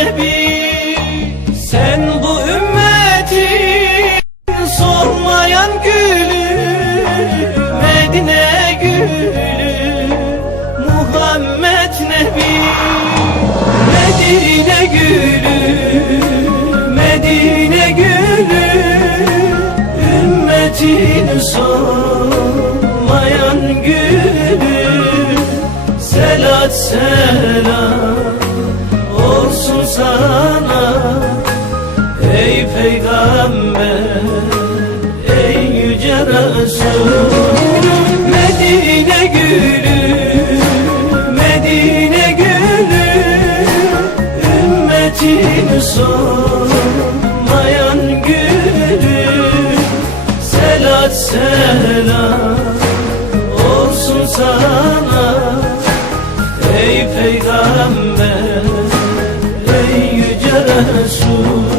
nebi Sen bu ümmetin sormayan gülü Medine gülü Muhammed nebi Medine gülü Medine gülü Ümmetin sormayan gülü. Selat selam. Peygamber ey yüce Resul. Medine gülü Medine gülü Ümmetin solmayan gülü. Selat selam olsun sana Ey peygamber ey yüce Resul